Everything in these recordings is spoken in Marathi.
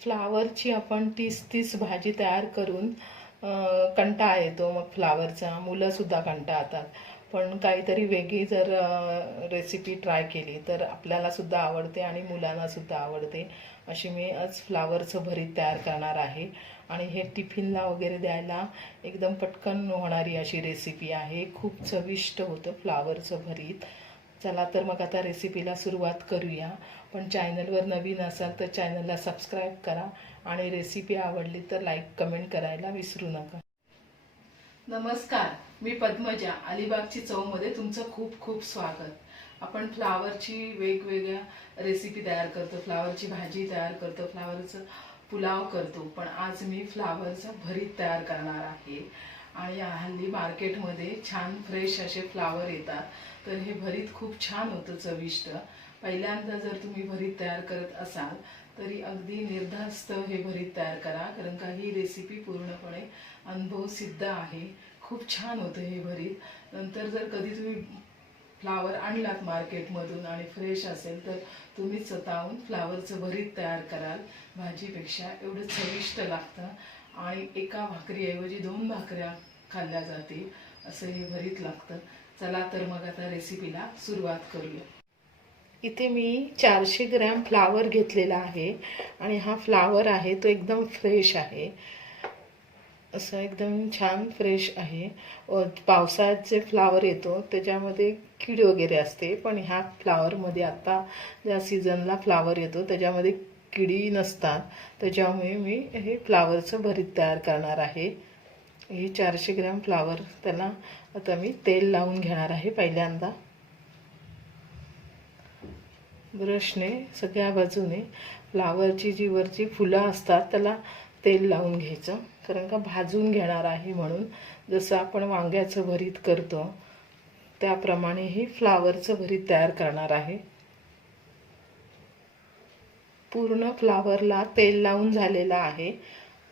फ्लावरची आपण तीस तीस भाजी तयार करून कंटाळा येतो मग फ्लावरचा. मुलंसुद्धा कंटाळतात. पण काहीतरी वेगळी जर रेसिपी ट्राय केली तर आपल्यालासुद्धा आवडते आणि मुलांनासुद्धा आवडते. अशी मी आज फ्लावरचं भरीत तयार करणार आहे. आणि हे टिफिनला वगैरे द्यायला एकदम पटकन होणारी अशी रेसिपी आहे. खूप चविष्ट होतं फ्लावरचं भरीत. चला तर मग आता रेसिपीला सुरुवात करूया. पण चॅनलवर नवीन असाल तर चॅनलला सबस्क्राईब करा. आणि रेसिपी आवडली तर लाईक कमेंट करायला विसरू नका. नमस्कार मी पद्मजा. अलिबागची चवमध्ये तुमचं खूप खूप स्वागत. आपण फ्लावरची वेगवेगळ्या रेसिपी तयार करतो. फ्लावरची भाजी तयार करतो. फ्लावरचं पुलाव करतो. पण आज मी फ्लावरचं भरीत तयार करणार आहे. आणि हल्ली मार्केटमध्ये छान फ्रेश असे फ्लावर येतात. तर हे भरीत खूप छान होतं चविष्ट. पहिल्यांदा जर तुम्ही भरीत तयार करत असाल तरी अगदी निर्धास्त हे भरीत तयार करा कारण का ही रेसिपी पूर्णपणे अनुभव सिद्ध आहे. खूप छान होतं हे भरीत. नंतर जर कधी तुम्ही फ्लावर आणलात मार्केटमधून आणि फ्रेश असेल तर तुम्ही स्वतःहून फ्लावरचं भरीत तयार कराल. भाजीपेक्षा एवढं चविष्ट लागतं. आणि एका भाकरीऐवजी दोन भाकऱ्या खाल्ल्या जातील असं हे भरीत लागतं. चला तर मग आता रेसिपीला सुरुवात करूया. इथे मी चारशे ग्रॅम फ्लावर घेतलेला आहे आणि हा फ्लावर आहे तो एकदम फ्रेश आहे. असं एकदम छान फ्रेश आहे. पावसाळ्यात जे फ्लावर येतो त्याच्यामध्ये कीड वगैरे असते पण ह्या फ्लावरमध्ये आत्ता ज्या सीझनला फ्लावर येतो त्याच्यामध्ये किडी नसतात त्याच्यामुळे मी हे फ्लावरचं भरीत तयार करणार आहे. हे चारशे ग्रॅम फ्लावर त्याला आता मी तेल लावून घेणार आहे पहिल्यांदा. ब्रशने सगळ्या बाजूने फ्लावरची जी वरची फुलं असतात त्याला तेल लावून घ्यायचं. कारण का भाजून घेणार आहे म्हणून जसं आपण वांग्याचं भरीत करतो त्याप्रमाणे हे फ्लावरचं भरीत तयार करणार आहे. पूर्ण फ्लावरला तेल लावून झालेलं आहे.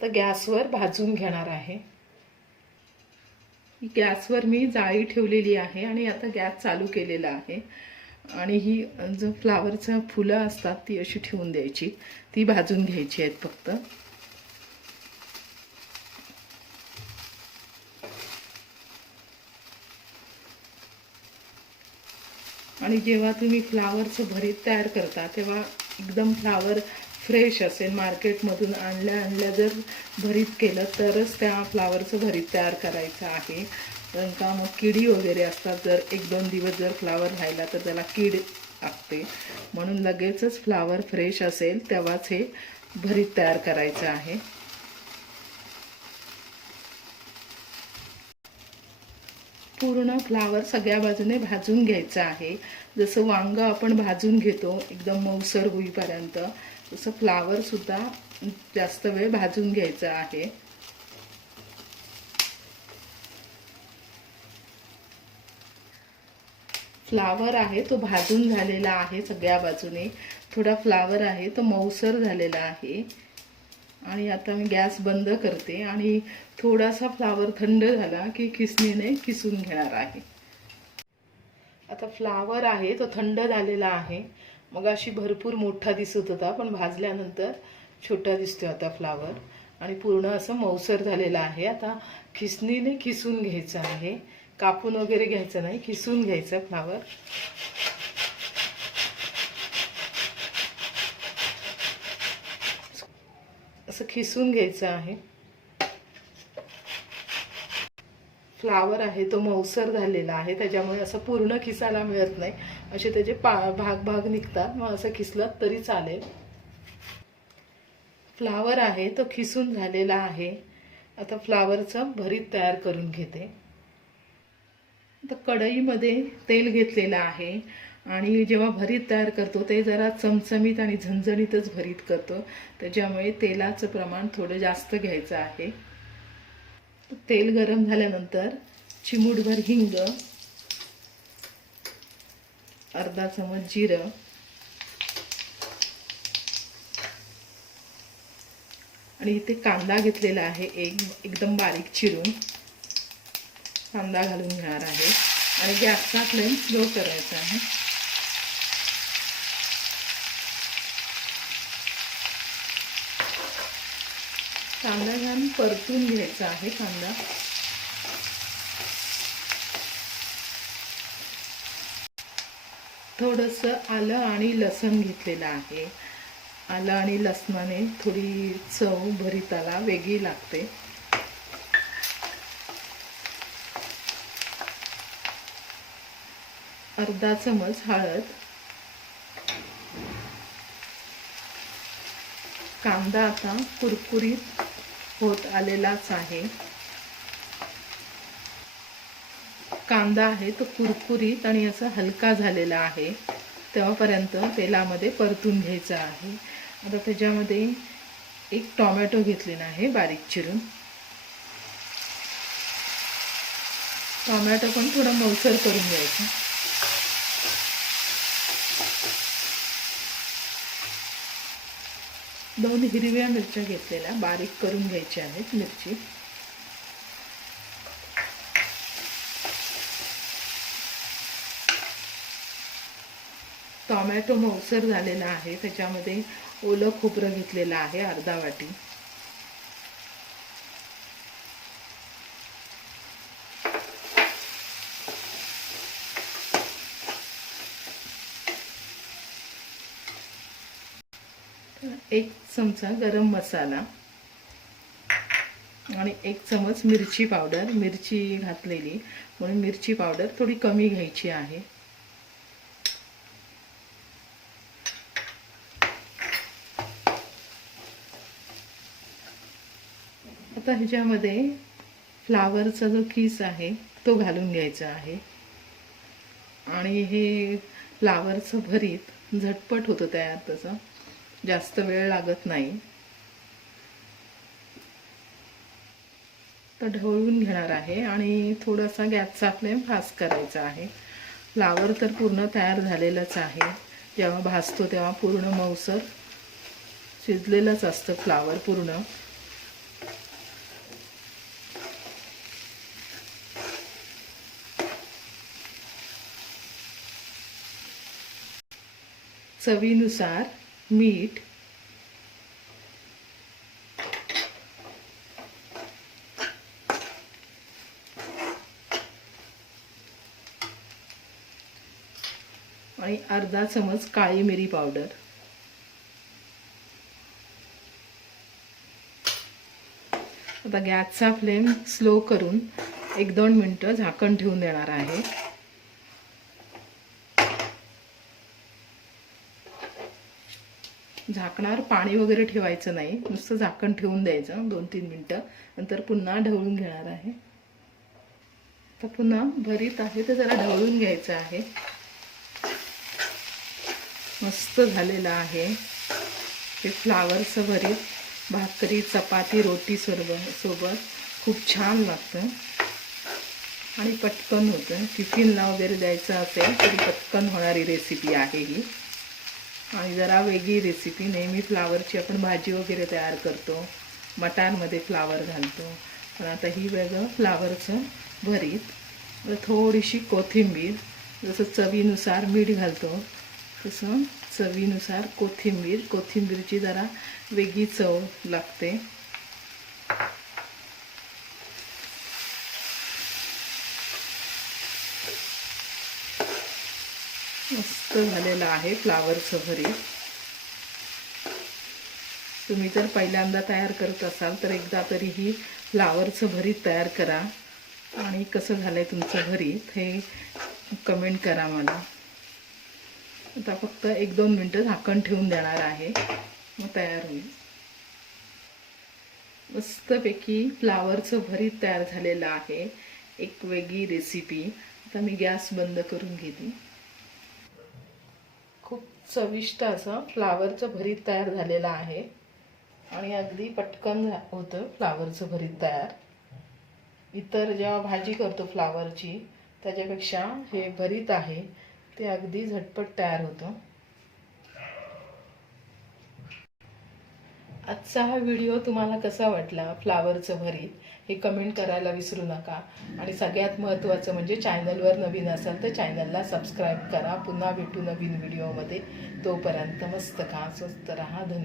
तर गॅसवर भाजून घेणार आहे. गॅसवर मी जाळी ठेवलेली आहे आणि आता गॅस चालू केलेला आहे. आणि ही जो फ्लावरचं फुलं असतात ती अशी ठेवून द्यायची. ती भाजून घ्यायची आहेत फक्त. आणि जेव्हा तुम्ही फ्लावरचं भरीत तयार करता तेव्हा एकदम फ्लावर फ्रेश असेल. मार्केटमधून आणल्या आणल्या जर भरीत केलं तरच त्या फ्लावरचं भरीत तयार करायचं आहे. कारण का मग किडी वगैरे असतात जर एक दोन दिवस जर फ्लावर राहिला तर त्याला कीड लागते. म्हणून लगेचच फ्लावर फ्रेश असेल तेव्हाच हे भरीत तयार करायचं आहे. पूर्ण फ्लावर सगळ्या बाजूने भाजून घ्यायचं आहे. जसं वांग आपण भाजून घेतो एकदम मऊसर होईपर्यंत तसं फ्लावरसुद्धा जास्त वेळ भाजून घ्यायचं आहे. फ्लावर आहे तो भाजून झालेला आहे सगळ्या बाजूने. थोडा फ्लावर आहे तो मऊसर झालेला आहे. आणि आता मी गॅस बंद करते आणि थोडासा फ्लावर थंड झाला की किसणीने किसून घेणार आहे. आता फ्लावर आहे तो थंड झालेला आहे. मग अशी भरपूर मोठा दिसत होता पण भाजल्यानंतर छोटा दिसतो आता फ्लावर. आणि पूर्ण असं मऊसर झालेला आहे. आता खिसणीने खिसून घ्यायचं आहे. कापून वगैरे घ्यायचं नाही खिसून घ्यायचं फ्लावर. असं खिसून घ्यायचं आहे. फ्लावर आहे तो मऊसर झालेला आहे त्याच्यामुळे असं पूर्ण खिसायला मिळत नाही. असे त्याचे पा भाग भाग निघतात. मग असं खिसलं तरी चालेल. फ्लावर आहे तो खिसून झालेला आहे. आता फ्लावरचं भरीत तयार करून घेते. आता कढईमध्ये तेल घेतलेलं आहे. आणि जेव्हा भरीत तयार करतो ते जरा चमचमीत आणि झणझणीतच भरीत करतो. त्याच्यामुळे तेलाचं प्रमाण थोडं जास्त घ्यायचं आहे. तेल गरम झाल्यानंतर चिमूटभर हिंग अर्धा चमच जिरं आणि इथे कांदा घेतलेला आहे एक एकदम बारीक चिरून. कांदा घालून घेणार आहे. आणि गॅसचा फ्लेम स्लो करायचा आहे. कांदा छान परतून घ्यायचा आहे कांदा. थोडंसं आलं आणि लसण घेतलेलं आहे. आलं आणि लसणाने थोडी चव भरिताला वेगळी लागते. अर्धा चमच हळद. कांदा आता कुरकुरीत होत आलेलाच आहे. कांदा आहे तो कुरकुरीत आणि असा हलका झालेला आहे. तेव्हापर्यंत तेलामध्ये परतून घ्यायचा आहे. आता त्याच्यामध्ये एक टोमॅटो घेतलेला आहे बारीक चिरून. टोमॅटो पण थोडं मौसर करून घ्यायचं. दोन हिरव्या मिरच्या घेतलेल्या बारीक करून घ्यायच्या आहेत मिरची. टोमॅटो मौसर झालेला आहे त्याच्यामध्ये ओलं खोबरं घेतलेलं आहे अर्धा वाटी. एक चमचा गरम मसाला आणि एक चमच मिरची पावडर मिरची घातलेली. म्हणून मिरची पावडर थोडी कमी घ्यायची आहे. आता ह्याच्यामध्ये फ्लावरचा जो किस आहे तो घालून घ्यायचा आहे. आणि हे फ्लावरचं भरीत झटपट होतं तयार तसं. जास्त वेळ लागत नाही. तर ढवळून घेणार आहे आणि थोडासा गॅसचा फ्लेम फास्ट करायचा आहे. फ्लावर तर पूर्ण तयार झालेलंच आहे. जेव्हा भाजतो तेव्हा पूर्ण मऊसर शिजलेलंच असतं फ्लावर पूर्ण. चवीनुसार मीठ. आणि अर्धा चमच काळी मिरी पावडर. आता गॅसचा फ्लेम स्लो करून एक दोन मिनटं झाकण ठेवून देणार आहे. झाकणार पाणी वगैरे ठेवायचं नाही. नुसतं झाकण ठेवून द्यायचं दोन तीन मिनटं. नंतर पुन्हा ढवळून घेणार आहे. तर पुन्हा भरीत आहे तर जरा ढवळून घ्यायचं आहे. मस्त झालेलं आहे. हे फ्लावरचं भरीत भाकरी चपाती रोटी सर्व सोबत. खूप छान लागतं. आणि पटकन होतं. टिफिनला वगैरे द्यायचं असेल तरी पटकन होणारी रेसिपी आहे ही. आणि जरा वेगळी रेसिपी नेहमी फ्लावरची आपण भाजी वगैरे तयार करतो. मटारमध्ये फ्लावर घालतो. पण आता ही वेगळं फ्लावरचं भरीत. थोडीशी कोथिंबीर जसं चवीनुसार मीठ घालतो तसं चवीनुसार कोथिंबीर. कोथिंबीरची जरा वेगळी चव लागते. मस्त झालेलं आहे फ्लावरचं भरीत. तुम्ही जर पहिल्यांदा तयार करत असाल तर एकदा तरी ही फ्लावरचं भरीत तयार करा. आणि कसं झालं आहे तुमचं भरीत हे कमेंट करा मला. आता फक्त एक दोन मिनटं झाकण ठेवून देणार आहे. मग तयार होईल. मस्तपैकी फ्लावरचं भरीत तयार झालेलं आहे. एक वेगळी रेसिपी आता मी गॅस बंद करून घेते. चविष्ट असं फ्लावरचं भरीत तयार झालेलं आहे. आणि अगदी पटकन झा- होतं फ्लावरचं भरीत तयार. इतर जेव्हा भाजी करतो फ्लावरची त्याच्यापेक्षा हे भरीत आहे ते अगदी झटपट तयार होतं. आजचा हा व्हिडिओ तुम्हाला कसा वाटला फ्लावरचं भरीत हे कमेंट करायला विसरू नका. आणि सगळ्यात महत्त्वाचं म्हणजे चॅनलवर नवीन असाल तर चॅनलला सबस्क्राईब करा. पुन्हा भेटू नवीन व्हिडिओमध्ये. तोपर्यंत मस्त खा स्वस्त राहा. धन्यवाद.